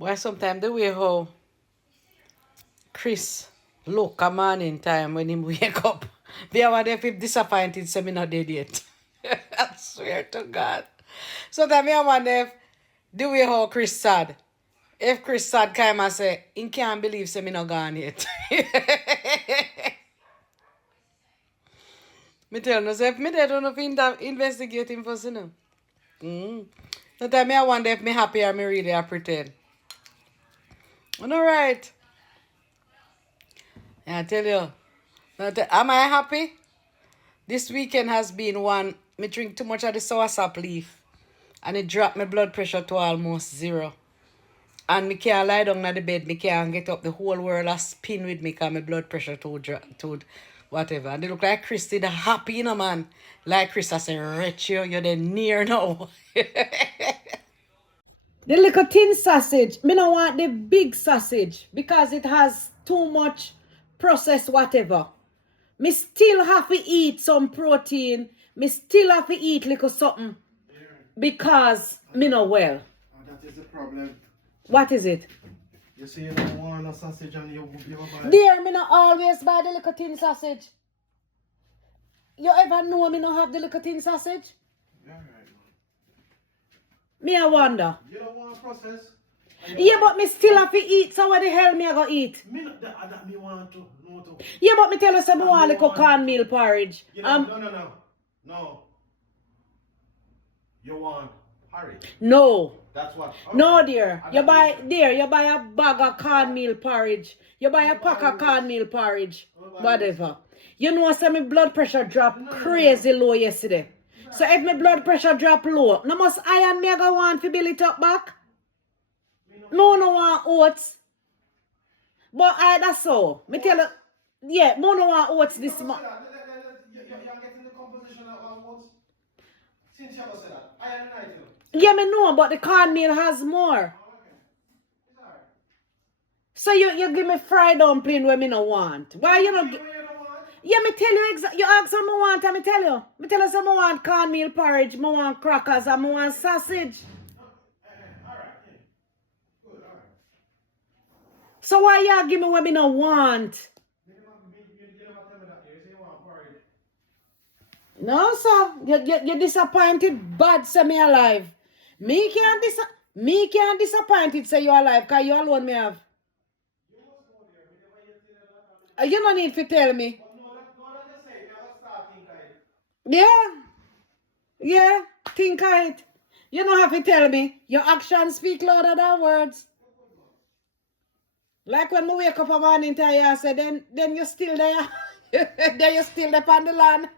Boy, sometimes the way how Chris look a man in time when he wake up, they are wonder if he disappointed say me not dead yet. I swear to God. Sometimes I wonder if the way how Chris sad. If Chris sad come and say, he can't believe say me not gone yet. Me tell no say if me dead, don't know if investigate him first, you know. Sometimes I wonder if me happy or me really a pretend. Alright. I tell you. Am I happy? This weekend has been one. Me drink too much of the soursop leaf. And it dropped my blood pressure to almost zero. And me can't lie down on the bed. Me can't get up. The whole world has spin with me because my blood pressure to whatever. And they look like Chris did happy, you know, man. Like Chris, I say, rich you. You're the near now. The little thin sausage, me no want the big sausage because it has too much processed whatever. Me still have to eat some protein. Me still have to eat little something because me no well. That is the problem. What is it? You see, you don't want a sausage and you buy. Dear, me no always buy the little thin sausage. You ever know me no have the little thin sausage? Yeah, right. Me I wonder. You don't want process. Yeah, but me still have to eat. So what the hell me I go eat? Me not that me want to. No, to. Yeah, but me tell you some more me little want- cornmeal porridge. You know, no. You want porridge. No. That's what. No, dear. And You that buy a bag of cornmeal porridge. You buy a pack of cornmeal porridge. Whatever. You know, say my blood pressure dropped crazy low yesterday. So if my blood pressure drop low, no must iron me I go want to build it up back. No want oats. But that's so. Me tell you, yeah, no want oats this month. You're getting the composition of what's. Since you ever said that, I am not. Yeah, me know, but the cornmeal has more. So you give me fried dumpling when me no want. Why you not? Yeah, me tell you exactly. You ask what me want, and me tell you. Me tell you some me want cornmeal porridge, me want crackers, and me want sausage. So why you give me what me no want? No, sir. You disappointed bad say me alive. Me can't disappointed say you alive, because you alone me have. You don't need to tell me. Yeah, think of it. You don't have to tell me. Your actions speak louder than words. Like when we wake up a morning and I say, then you're still there. Then you're still there on the land.